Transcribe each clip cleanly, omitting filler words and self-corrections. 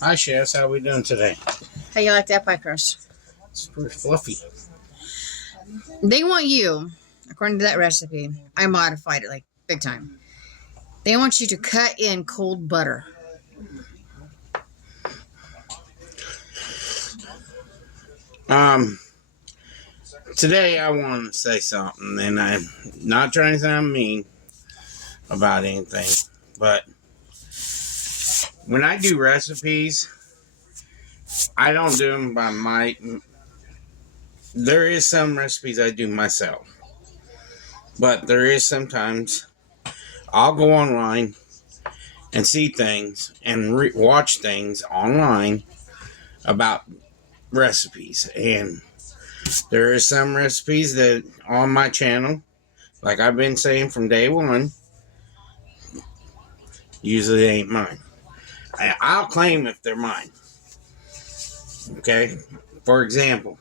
Hi, Shaz. How we doing today? How you like that pie crust? It's pretty fluffy. They want you, according to that recipe, I modified it like big time. They want you to cut in cold butter. Today I want to say something, and I'm not trying to sound mean about anything, but when I do recipes, I don't do them by my. There is some recipes I do myself, but there is sometimes I'll go online and see things and watch things online about recipes, and there is some recipes that on my channel, like I've been saying from day one, usually they ain't mine. I'll claim if they're mine. Okay? For example,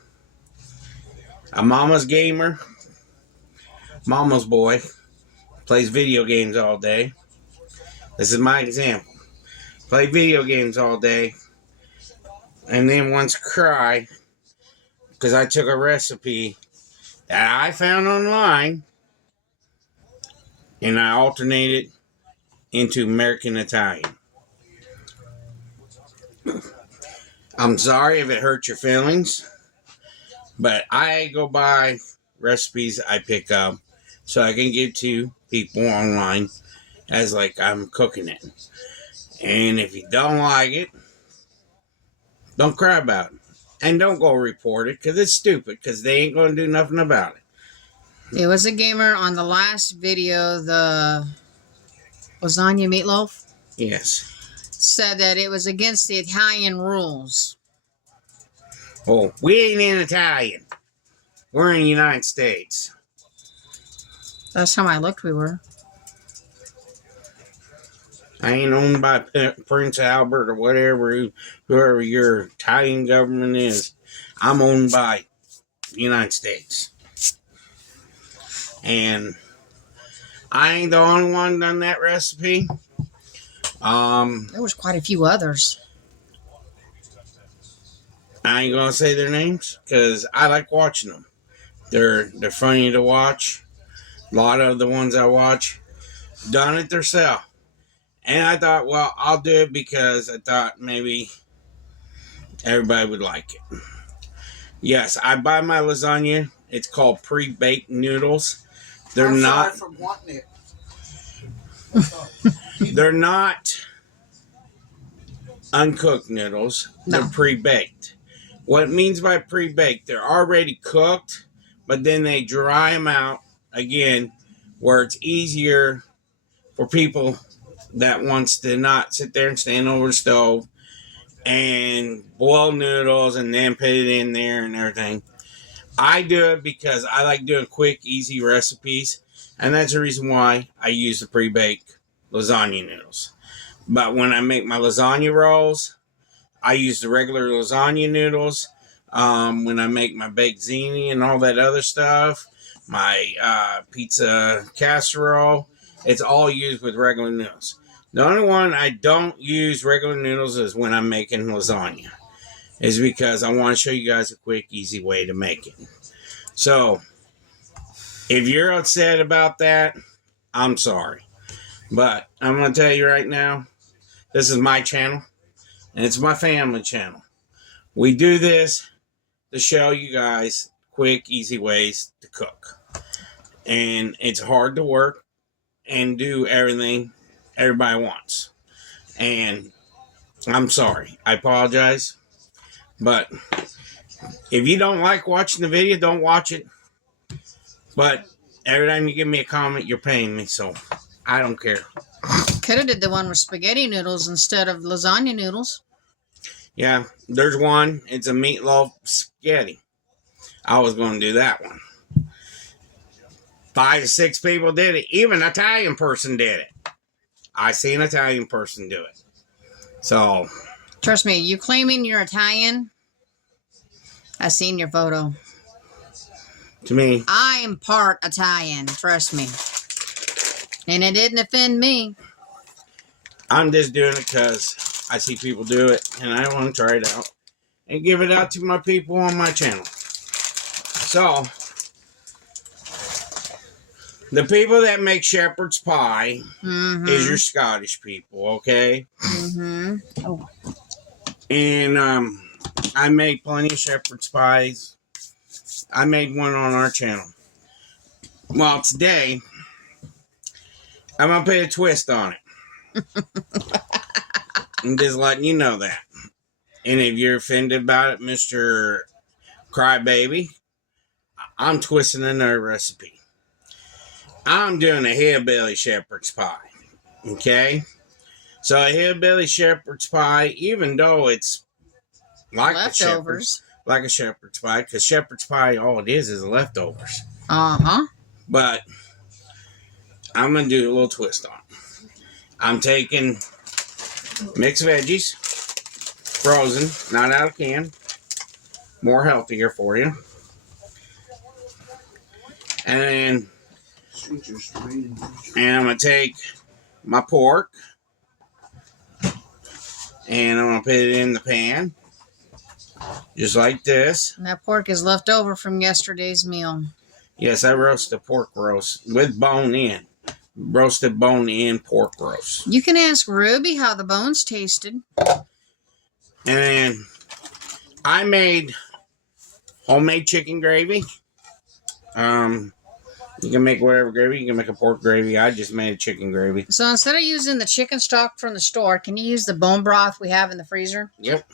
a mama's gamer, mama's boy, plays video games all day. This is my example. Play video games all day, and then wants to cry because I took a recipe that I found online and I alternated into American Italian. I'm sorry if it hurt your feelings, but I go by recipes I pick up so I can give to people online as like I'm cooking it. And if you don't like it, don't cry about it. And don't go report it because it's stupid because they ain't going to do nothing about it. It was a gamer on the last video, the lasagna meatloaf. Yes. Said that it was against the Italian rules. Oh, we ain't in Italian. We're in the United States. That's how I looked we were. I ain't owned by Prince Albert or whoever your Italian government is. I'm owned by the United States. And I ain't the only one done that recipe. There was quite a few others. I ain't gonna say their names because I like watching them. They're funny to watch. A lot of the ones I watch done it themselves. And I thought, well, I'll do it because I thought maybe everybody would like it. Yes, I buy my lasagna. It's called pre-baked noodles. They're not. From wanting it. They're not uncooked noodles. No. They're pre-baked. What it means by pre-baked, they're already cooked, but then they dry them out again, where it's easier for people that wants to not sit there and stand over the stove and boil noodles and then put it in there and everything. I do it because I like doing quick, easy recipes, and that's the reason why I use the pre-baked lasagna noodles. But when I make my lasagna rolls, I use the regular lasagna noodles. When I make my baked ziti and all that other stuff, my pizza casserole, it's all used with regular noodles. The only one I don't use regular noodles is when I'm making lasagna. Is because I want to show you guys a quick, easy way to make it. So, if you're upset about that, I'm sorry. But I'm going to tell you right now, this is my channel, and it's my family channel. We do this to show you guys quick, easy ways to cook. And it's hard to work and do everything everybody wants. And I'm sorry. I apologize. But if you don't like watching the video, don't watch it. But every time you give me a comment, you're paying me, so I don't care. Could have did the one with spaghetti noodles instead of lasagna noodles. Yeah, there's one. It's a meatloaf spaghetti. I was going to do that one. 5 to 6 people did it. Even an Italian person did it. I see an Italian person do it. So, trust me, you claiming you're Italian, I seen your photo. To me, I am part Italian, trust me. And it didn't offend me. I'm just doing it because I see people do it, and I want to try it out and give it out to my people on my channel. So, the people that make shepherd's pie is your Scottish people, okay? Oh. And I make plenty of shepherd's pies. I made one on our channel. Well, today, I'm going to put a twist on it. I'm just letting you know that. And if you're offended about it, Mr. Crybaby, I'm twisting another recipe. I'm doing a hillbilly shepherd's pie. Okay? So a hillbilly shepherd's pie, even though it's like leftovers, a shepherd's pie, because shepherd's pie, all it is leftovers. But I'm going to do a little twist on it. I'm taking mixed veggies, frozen, not out of can. More healthier for you. And I'm going to take my pork and I'm going to put it in the pan. Just like this. And that pork is left over from yesterday's meal. Yes, I roasted pork roast with bone in. Roasted bone in pork roast. You can ask Ruby how the bones tasted. And then I made homemade chicken gravy. You can make whatever gravy. You can make a pork gravy. I just made a chicken gravy. So instead of using the chicken stock from the store, can you use the bone broth we have in the freezer? Yep.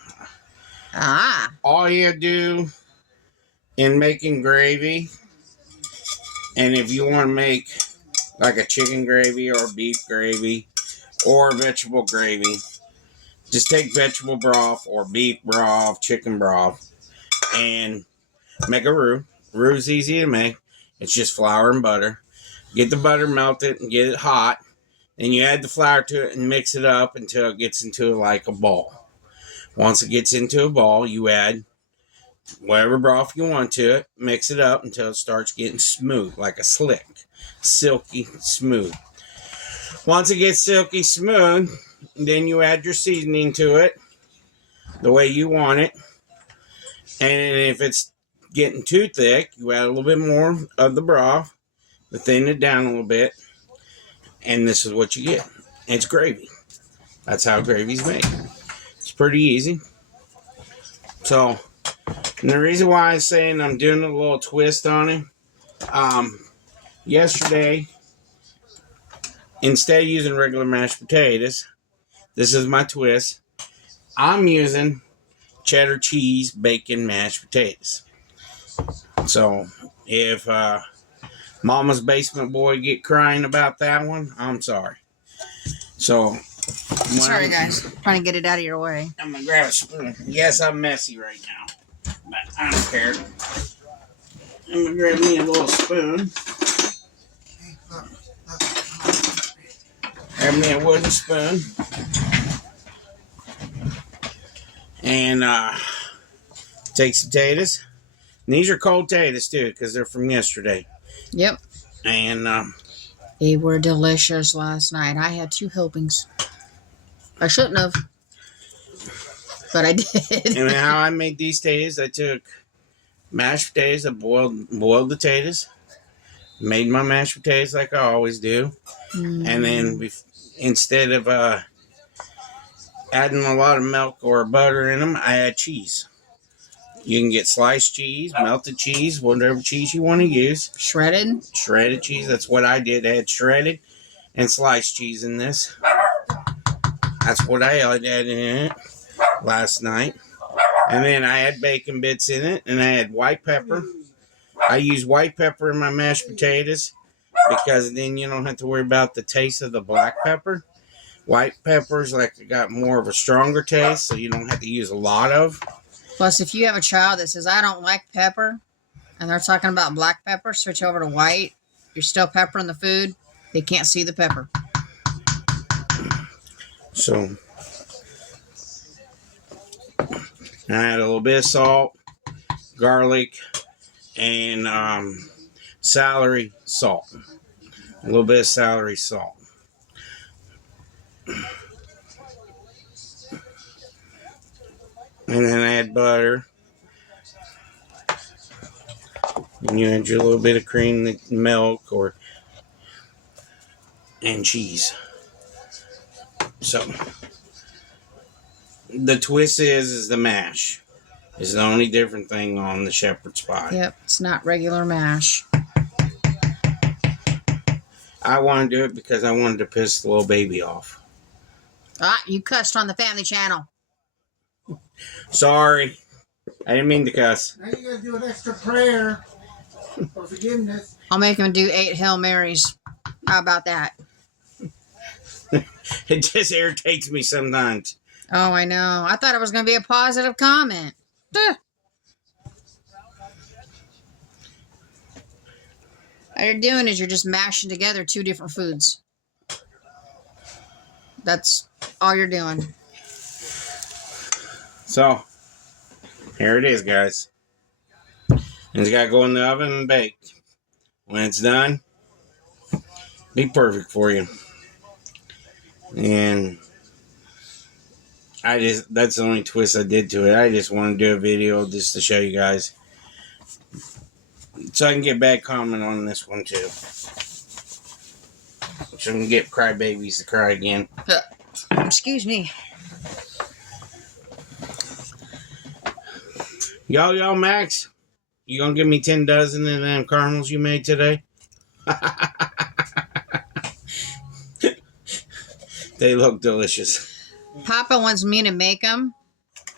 All you do in making gravy, and if you want to make like a chicken gravy or beef gravy or vegetable gravy, just take vegetable broth or beef broth, chicken broth, and make a roux. Roux's easy to make. It's just flour and butter. Get the butter melted and get it hot. Then you add the flour to it and mix it up until it gets into like a ball. Once it gets into a ball, you add whatever broth you want to it. Mix it up until it starts getting smooth, like a slick, silky smooth. Once it gets silky smooth, then you add your seasoning to it the way you want it. And if it's getting too thick, you add a little bit more of the broth to thin it down a little bit. And this is what you get. It's gravy. That's how gravy's made. It's pretty easy. So, and the reason why I'm saying I'm doing a little twist on it, yesterday, instead of using regular mashed potatoes, this is my twist, I'm using cheddar cheese bacon mashed potatoes. So, if Mama's Basement Boy get crying about that one, I'm sorry. So, sorry guys, trying to get it out of your way. I'm gonna grab a spoon. Yes, I'm messy right now, but I don't care. I'm gonna grab me a little spoon. Grab me a wooden spoon. And take some potatoes. And these are cold potatoes too, because they're from yesterday. Yep. And they were delicious last night. I had 2 helpings. I shouldn't have, but I did. And how I made these potatoes, I took mashed potatoes, I boiled the potatoes, made my mashed potatoes like I always do, and then instead of adding a lot of milk or butter in them, I add cheese. You can get sliced cheese, melted cheese, whatever cheese you want to use. Shredded cheese. That's what I did. I had shredded and sliced cheese in this. That's what I added in it last night. And then I had bacon bits in it, and I had white pepper. I use white pepper in my mashed potatoes because then you don't have to worry about the taste of the black pepper. White pepper's like got more of a stronger taste, so you don't have to use a lot of. Plus, if you have a child that says, I don't like pepper, and they're talking about black pepper, switch over to white. You're still peppering the food. They can't see the pepper. So, I add a little bit of salt, garlic, and celery salt. A little bit of celery salt. And then add butter. And you add your little bit of cream, milk, and cheese. So the twist is the mash. Is the only different thing on the shepherd's pie. Yep, it's not regular mash. I want to do it because I wanted to piss the little baby off. Ah, you cussed on the family channel. Sorry. I didn't mean to cuss. Now you gotta do an extra prayer for forgiveness. I'll make him do 8 Hail Marys. How about that? It just irritates me sometimes. Oh, I know. I thought it was going to be a positive comment. All you're doing is you're just mashing together 2 different foods. That's all you're doing. So, here it is, guys. And it's got to go in the oven and bake. When it's done, be perfect for you. And that's the only twist I did to it. I just want to do a video just to show you guys. So I can get bad comment on this one too. So I can get crybabies to cry again. Excuse me. Yo, Max. You gonna give me 10 dozen of them caramels you made today? They look delicious. Papa wants me to make them,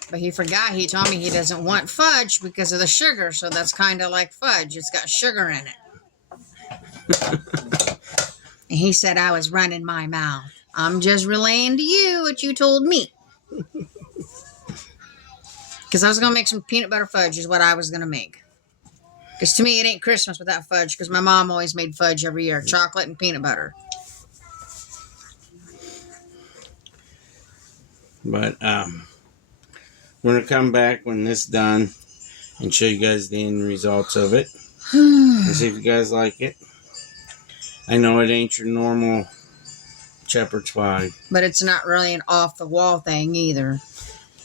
but he forgot. He told me he doesn't want fudge because of the sugar, so that's kind of like fudge. It's got sugar in it. And he said I was running my mouth. I'm just relaying to you what you told me. Because I was going to make some peanut butter fudge is what I was going to make. Because to me, it ain't Christmas without fudge, because my mom always made fudge every year. Chocolate and peanut butter. But we're going to come back when this is done and show you guys the end results of it. And see if you guys like it. I know it ain't your normal shepherd's pie. But it's not really an off-the-wall thing either.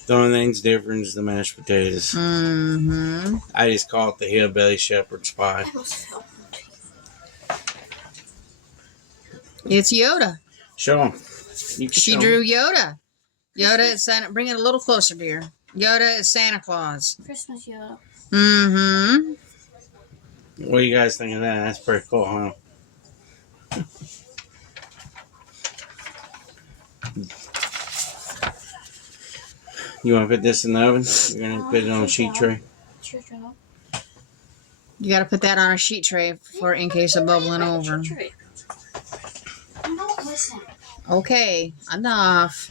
The only thing's different is the mashed potatoes. Mm-hmm. I just call it the Hillbilly Shepherds Pie. It's Yoda. Show them. She drew Yoda. Yoda is Santa. Bring it a little closer, dear. Yoda is Santa Claus. Christmas Yoda. Mm-hmm. What do you guys think of that? That's pretty cool, huh? You want to put this in the oven? You're going to put it on a sheet tray? Sure, job. You got to put that on a sheet tray for in case of bubbling over. You don't listen. Okay, enough.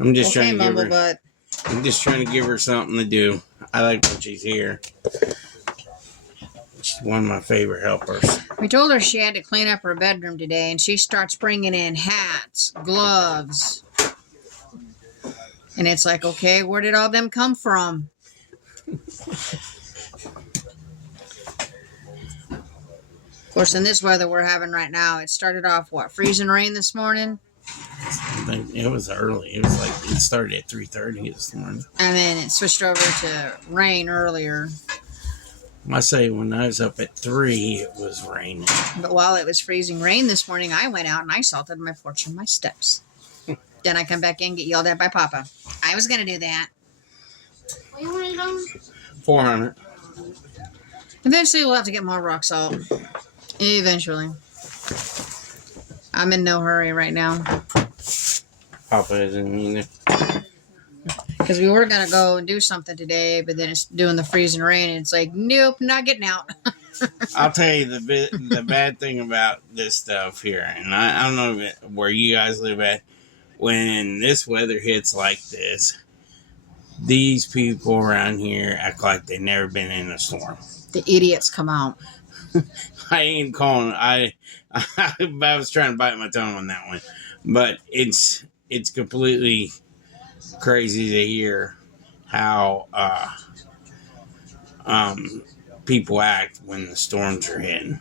I'm just Okay, trying to give her. Mumblebutt. I'm just trying to give her something to do. I like when she's here. She's one of my favorite helpers. We told her she had to clean up her bedroom today, and she starts bringing in hats, gloves. And it's like, okay, where did all them come from? Of course, in this weather we're having right now, it started off, what, freezing rain this morning? I think it was early. It was like, it started at 3:30 this morning. And then it switched over to rain earlier. I say when I was up at 3, it was raining. But while it was freezing rain this morning, I went out and I salted my porch and my steps. Then I come back in and get yelled at by Papa. I was going to do that. What do you want to do? 400. Eventually, we'll have to get more rock salt. Eventually. I'm in no hurry right now. Papa isn't either. Because we were going to go and do something today, but then it's doing the freezing rain, and it's like, nope, not getting out. I'll tell you the bad thing about this stuff here, and I don't know where you guys live at. When this weather hits like this, these people around here act like they've never been in a storm. The idiots come out. I ain't calling. I was trying to bite my tongue on that one, but it's completely crazy to hear how people act when the storms are hitting.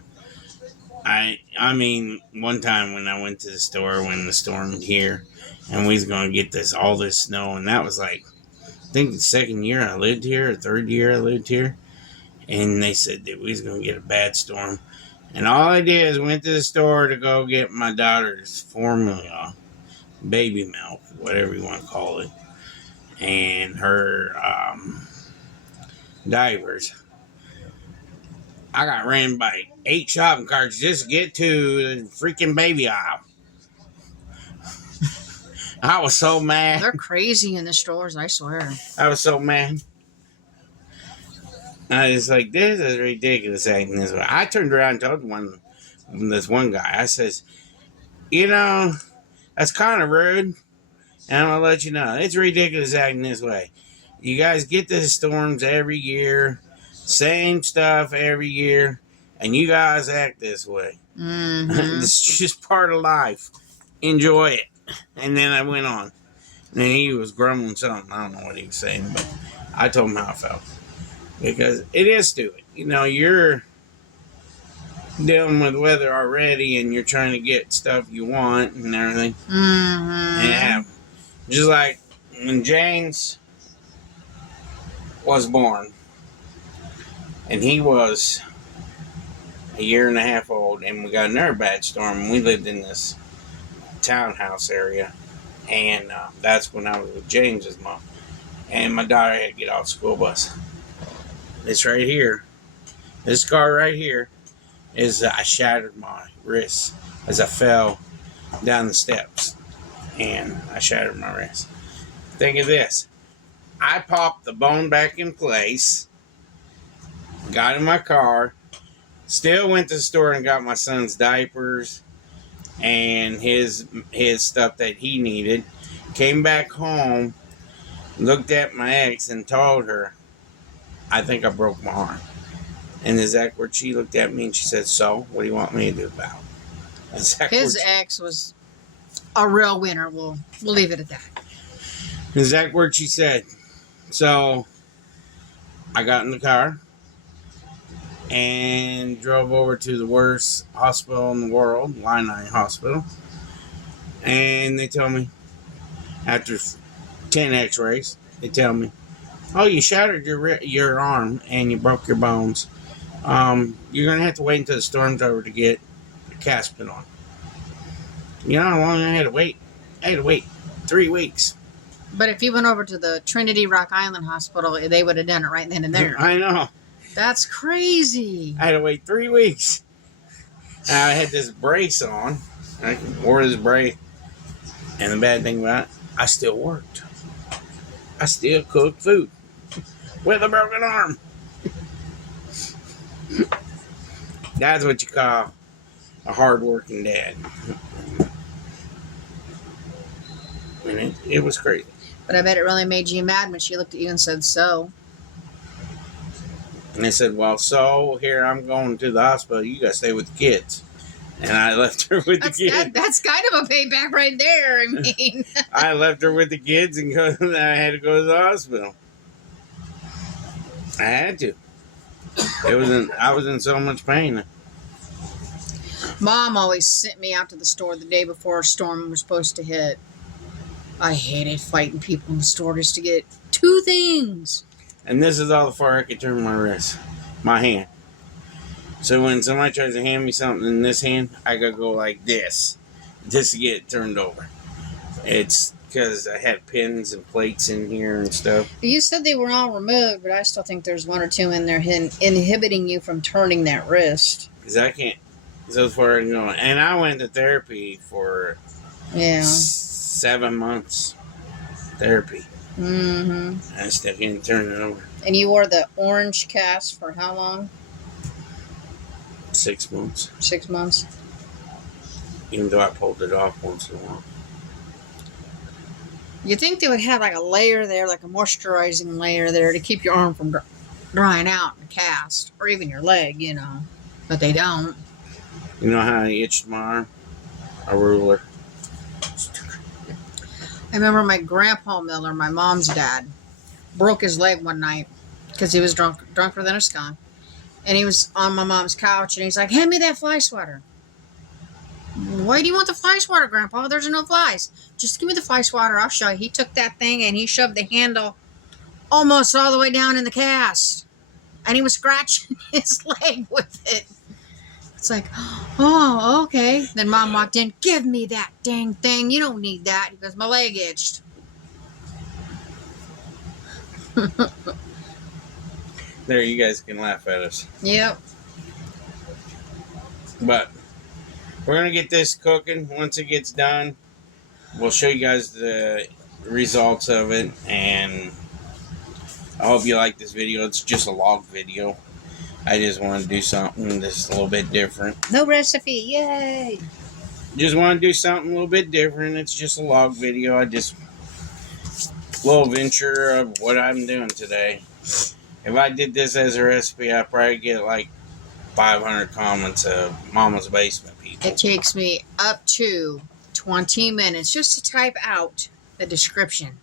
I mean, one time when I went to the store when the storm hit here, and we was gonna get all this snow, and that was like, I think the second year I lived here, or third year I lived here, and they said that we was gonna get a bad storm, and all I did is went to the store to go get my daughter's formula, baby milk, whatever you want to call it, and her diapers. I got ran by 8 shopping carts just to get to the freaking baby aisle. I was so mad. They're crazy in the stores, I swear. I was so mad. I was like, this is ridiculous acting this way. I turned around and told this one guy, I says, you know, that's kind of rude. And I'm going to let you know, it's ridiculous acting this way. You guys get the storms every year, same stuff every year, and you guys act this way. Mm-hmm. It's just part of life. Enjoy it. And then I went on. And then he was grumbling something. I don't know what he was saying, but I told him how I felt. Because it is stupid. You know, you're dealing with weather already, and you're trying to get stuff you want and everything. Mm-hmm. Yeah. Just like when James was born, and he was a year and a half old, and we got another bad storm, and we lived in this townhouse area, and that's when I was with James's mom, and my daughter had to get off the school bus. It's right here. This scar right here is I shattered my wrist as I fell down the steps, and I shattered my wrist. Think of this. I popped the bone back in place, got in my car, still went to the store and got my son's diapers and his stuff that he needed, came back home, looked at my ex and told her, I think I broke my arm. And the exact word, she looked at me and she said, so, what do you want me to do about it? His ex was a real winner. We'll leave it at that. The exact word she said. So, I got in the car and drove over to the worst hospital in the world, Illini Hospital. And they tell me, after 10 x-rays, they tell me, oh, you shattered your arm and you broke your bones. You're going to have to wait until the storm's over to get a cast put on. You know how long I had to wait? I had to wait 3 weeks. But if you went over to the Trinity Rock Island Hospital, they would have done it right then and there. I know. That's crazy. I had to wait 3 weeks. And I had this brace on. I wore this brace. And the bad thing about it, I still worked. I still cooked food with a broken arm. That's what you call a hard-working dad. And it was crazy. But I bet it really made you mad when she looked at you and said, so. And they said, well, so here I'm going to the hospital. You got to stay with the kids. And I left her with the kids. That's kind of a payback right there. I mean, I left her with the kids and I had to go to the hospital. I had to. I was in so much pain. Mom always sent me out to the store the day before a storm was supposed to hit. I hated fighting people in the store just to get 2 things. And this is all the far I could turn my hand. So when somebody tries to hand me something in this hand, I gotta go like this, just to get it turned over. It's because I had pins and plates in here and stuff. You said they were all removed, but I still think there's 1 or 2 in there inhibiting you from turning that wrist. Because I can't, so far I can go. And I went to therapy for 7 months. Therapy. Mm-hmm. I still can't turn it over. And you wore the orange cast for how long? 6 months. 6 months. Even though I pulled it off once in a while. You'd think they would have like a layer there, like a moisturizing layer there to keep your arm from drying out in the cast. Or even your leg, you know. But they don't. You know how I itched my arm? A ruler. I remember my grandpa Miller, my mom's dad, broke his leg one night because he was drunker than a skunk. And he was on my mom's couch, and he's like, hand me that fly sweater. Why do you want the fly swatter, Grandpa? There's no flies. Just give me the fly swatter. I'll show you. He took that thing and he shoved the handle almost all the way down in the cast. And he was scratching his leg with it. It's like, oh, okay. Then Mom walked in. Give me that dang thing. You don't need that. Because my leg itched. There, you guys can laugh at us. Yep. But we're going to get this cooking. Once it gets done, we'll show you guys the results of it. And I hope you like this video. It's just a log video. I just want to do something that's a little bit different. No recipe. Yay. Just want to do something a little bit different. It's just a log video. Little venture of what I'm doing today. If I did this as a recipe, I'd probably get like 500 comments of Mama's Basement people. It takes me up to 20 minutes just to type out the description.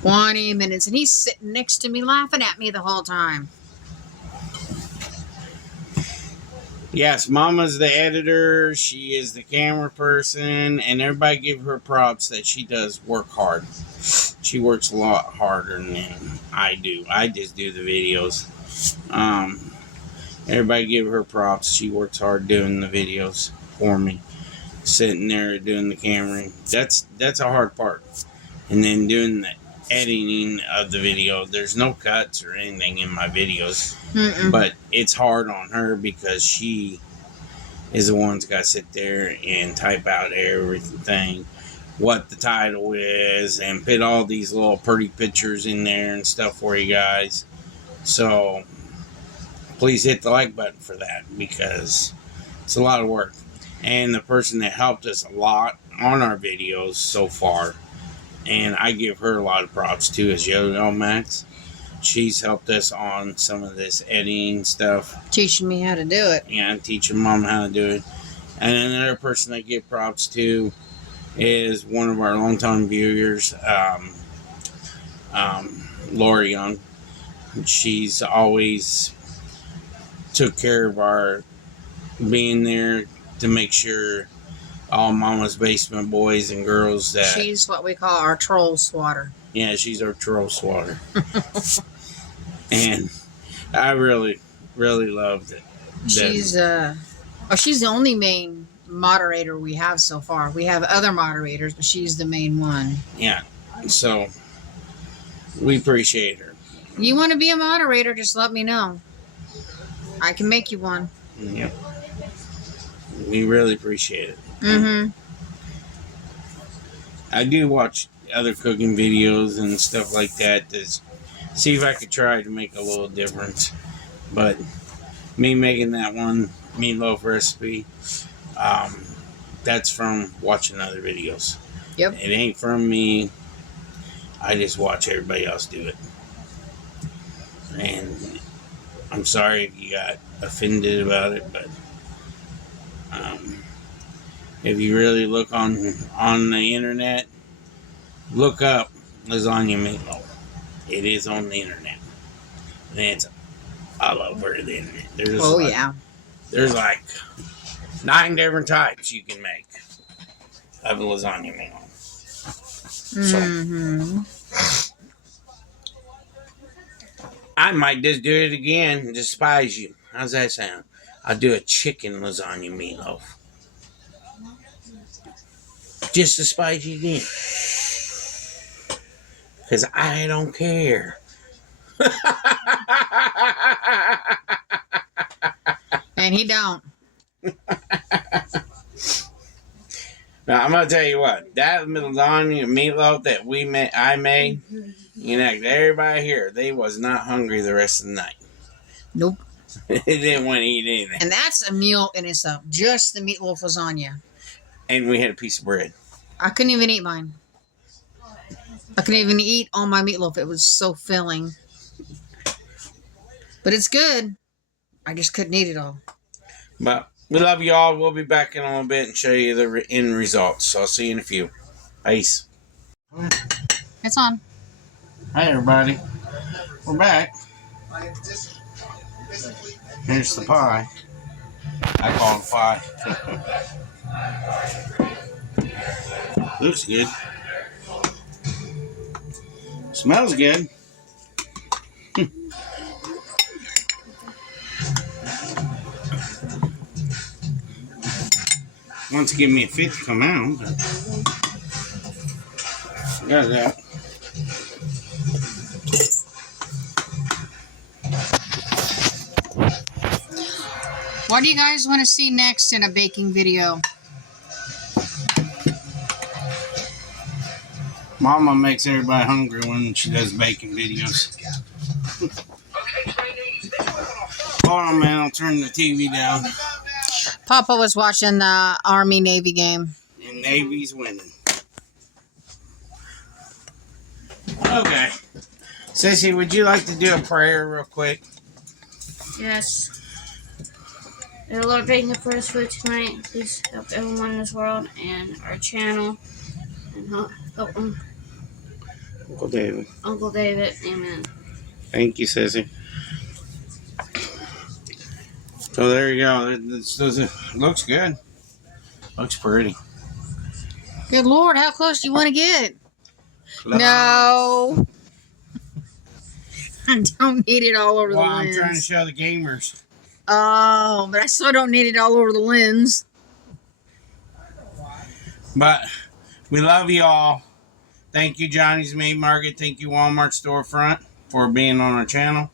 20 minutes. And he's sitting next to me laughing at me the whole time. Yes, Mama's the editor. She is the camera person. And everybody give her props that she does work hard. She works a lot harder than I do. I just do the videos. Everybody give her props. She works hard doing the videos for me. Sitting there doing the camera. That's a hard part. And then doing the editing of the video. There's no cuts or anything in my videos. But it's hard on her because she is the one that's got to sit there and type out everything. What the title is and put all these little pretty pictures in there and stuff for you guys. So please hit the like button for that because it's a lot of work. And the person that helped us a lot on our videos so far, and I give her a lot of props too, is Yo-Yo Max. She's helped us on some of this editing stuff. Teaching me how to do it. Yeah, teaching Mom how to do it. And another person I give props to is one of our longtime viewers, Lori Young. She's always took care of our being there to make sure all Mama's Basement boys and girls that... She's what we call our troll swatter. Yeah, she's our troll swatter. And I really, really loved it. She's the only main moderator we have so far. We have other moderators, but she's the main one. Yeah, so we appreciate her. You want to be a moderator, just let me know. I can make you one. Yep. We really appreciate it. I do watch other cooking videos and stuff like that to see if I could try to make a little difference. But me making that one meatloaf recipe, that's from watching other videos. Yep. It ain't from me. I just watch everybody else do it. And I'm sorry if you got offended about it, but if you really look on the internet, look up lasagna meatloaf. It is on the internet. And it's all over the internet. There's like 9 different types you can make of lasagna meatloaf. So, I might just do it again and despise you. How's that sound? I'll do a chicken lasagna meatloaf. Just despise you again. Because I don't care. And he don't. Now, I'm going to tell you what. That lasagna meatloaf that I made, everybody here, they was not hungry the rest of the night. Nope. They didn't want to eat anything. And that's a meal in itself. Just the meatloaf lasagna. And we had a piece of bread. I couldn't even eat mine. I couldn't even eat all my meatloaf. It was so filling. But it's good. I just couldn't eat it all. But we love you all. We'll be back in a little bit and show you the end results. So I'll see you in a few. Peace. It's on. Hi, everybody. We're back. Here's the pie. I call it pie. Looks good. Smells good. Wants to give me a fit to come out, but got that. What do you guys want to see next in a baking video? Mama makes everybody hungry when she does baking videos. Hold on, man. I'll turn the TV down. Papa was watching the Army-Navy game. And Navy's winning. Okay. Sissy, would you like to do a prayer real quick? Yes. Dear Lord, thank you for this food tonight. Please help everyone in this world and our channel. And help Uncle David. Uncle David. Amen. Thank you, Sissy. So there you go. It looks good. Looks pretty. Good Lord, how close do you want to get? No. I don't need it all over the Well, I'm lens. trying to show the gamers. Oh, but I still don't need it all over the lens. But we love you all. Thank you, Johnny's Maid Market. Thank you, Walmart Storefront, for being on our channel.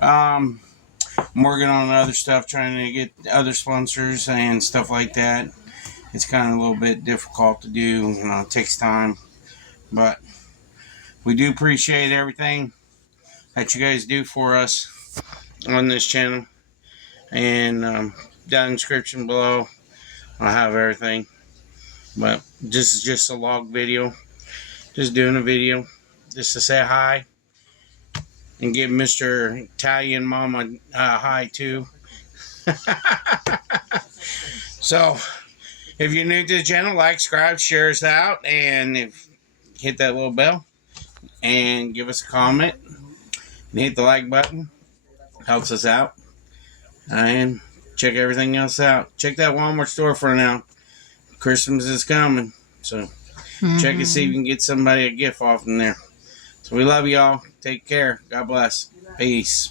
I'm working on other stuff, trying to get other sponsors and stuff like that. It's kind of a little bit difficult to do. You know, it takes time. But we do appreciate everything that you guys do for us on this channel. And down in the description below, I'll have everything. But this is just a log video. Just doing a video. Just to say hi. And give Mr. Italian Mama a hi too. So, if you're new to the channel, like, subscribe, share us out, and hit that little bell. And give us a comment. And hit the like button. Helps us out. And check everything else out. Check that Walmart storefront out. Christmas is coming. So, check and see if you can get somebody a gift off in there. So we love y'all. Take care. God bless. Peace.